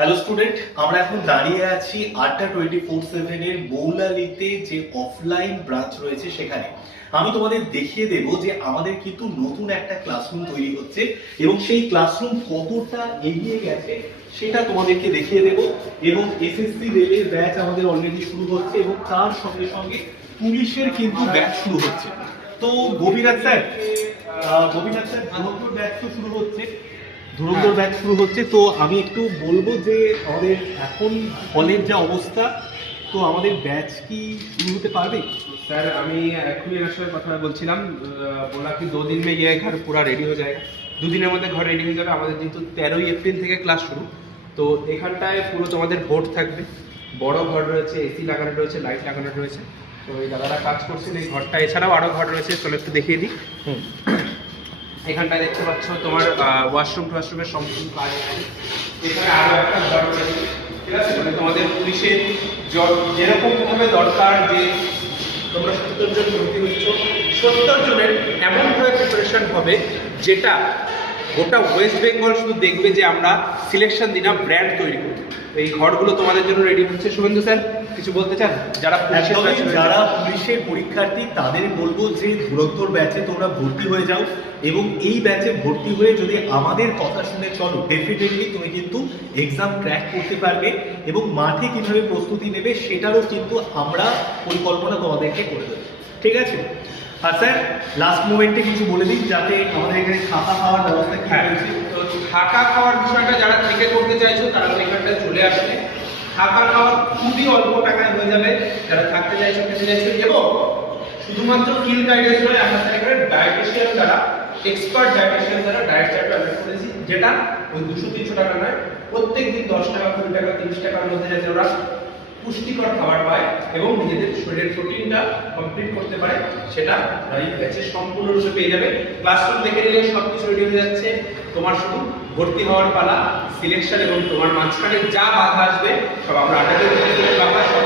Hello student, আমরা এখন দাঁড়িয়ে আছি আড্ডা 24/7 এর মৌলালিতে যে অফলাইন ব্রাঞ্চ রয়েছে সেখানে। আমি তোমাদের দেখিয়ে দেব যে আমাদের কিন্তু নতুন একটা ক্লাসরুম তৈরি হচ্ছে এবং সেই ক্লাসরুম কতটা এগিয়ে গেছে সেটা তোমাদেরকে দেখিয়ে দেব। এবং এসএসসি রেলের ব্যাচ আমাদের অলরেডি শুরু হচ্ছে এবং তার সঙ্গে সঙ্গে পুলিশের কিন্তু ব্যাচ শুরু হচ্ছে। তো গোপীনাথ স্যার ধুরন্ধর ব্যাচ তো শুরু হচ্ছে, ধুরন্ধর ব্যাচ শুরু হচ্ছে। তো আমি একটু বলবো যে আমাদের এখন হলের যা অবস্থা, তো আমাদের ব্যাচ কি শুরু হতে পারবে? सर আমি এখনই এনার সাথে কথা বলছিলাম, বলা কি 2 दिन में ये घर पूरा रेडी हो जाएगा। 2 দিনের মধ্যে ঘর রেডি হয়ে যাবে। আমাদের যেহেতু 13ই এপ্রিল থেকে ক্লাস শুরু, তো এখানটায় পুরো তোমাদের বোর্ড থাকবে, বড় ঘর রয়েছে, এসি লাগানো রয়েছে, লাইট লাগানো রয়েছে। তো এই দাদারা কাজ করছেন এই ঘরটা, এছাড়াও আরও ঘর রয়েছে, চলো একটু দেখিয়ে দিই। এখানটায় দেখতে পাচ্ছ তোমার ওয়াশরুমের সম্পূর্ণ কাজ আছে। এখানে আরও একটা ঘর রয়েছে, ঠিক আছে? মানে তোমাদের পুলিশের যেরকম ভাবে দরকার যে তোমরা 70 জন ভর্তি হচ্ছ, 70 জনের এমনভাবে প্রিপারেশন হবে যেটা গোটা ওয়েস্ট বেঙ্গল শুধু দেখবে যে আমরা সিলেকশন দিনা ব্র্যান্ড তৈরি করি। এই ঘরগুলো তোমাদের জন্য রেডি হচ্ছে। শুভেন্দু স্যার কিছু বলতে চান? যারা পুলিশের পরীক্ষার্থী তাদের বলবো যে ধুরন্ধর ব্যাচে তোমরা ভর্তি হয়ে যাও এবং এই ব্যাচে ভর্তি হয়ে যদি আমাদের কথা শুনে চলো, ডেফিনেটলি তুমি কিন্তু এক্সাম ক্র্যাক করতে পারবে এবং মাঠে কিভাবে প্রস্তুতি নেবে সেটারও কিন্তু আমরা পরিকল্পনা তোমাদেরকে করে দেবো, ঠিক আছে? আর স্যার লাস্ট মোমেন্টে কিছু বলে দিন যাতে আমাদের এখানে থাকা খাওয়ার ব্যবস্থা কি হয়েছে। তো থাকা খাওয়ার বিষয়টা যারা থেকে করতে চাইছো তারা তো এখানটায় চলে আসবে। থাকা খাওয়া খুবই অল্প টাকায় হয়ে যাবে যারা থাকতে চাইছো, খেতে চাইছো। এবং শুধুমাত্র কিল গাইডেন্স নয়, আমরা এখানে ডায়েটিশিয়ান দ্বারা, এক্সপার্ট ডায়েটিশিয়ান দ্বারা ডায়েট চার্ট অ্যাপ্লাই করেছি, যেটা ওই 200-300 টাকা নয়, প্রত্যেক দিন 10 টাকা, 20 টাকা, 30 টাকার মধ্যে যাতে ওরা পুষ্টিকর খাবার পায় এবং নিজেদের শরীরের প্রোটিনটা কমপ্লিট করতে পারে, সেটা এই ব্যাচে সম্পূর্ণরূপে পেয়ে যাবে। ক্লাসরুম দেখে নিলে সব কিছু রেডি হয়ে যাচ্ছে। তোমার শুধু ভর্তি হওয়ার পালা, সিলেকশন এবং তোমার মাঝখানে যা বাধা আসবে সব আমরা আড্ডা 24 সব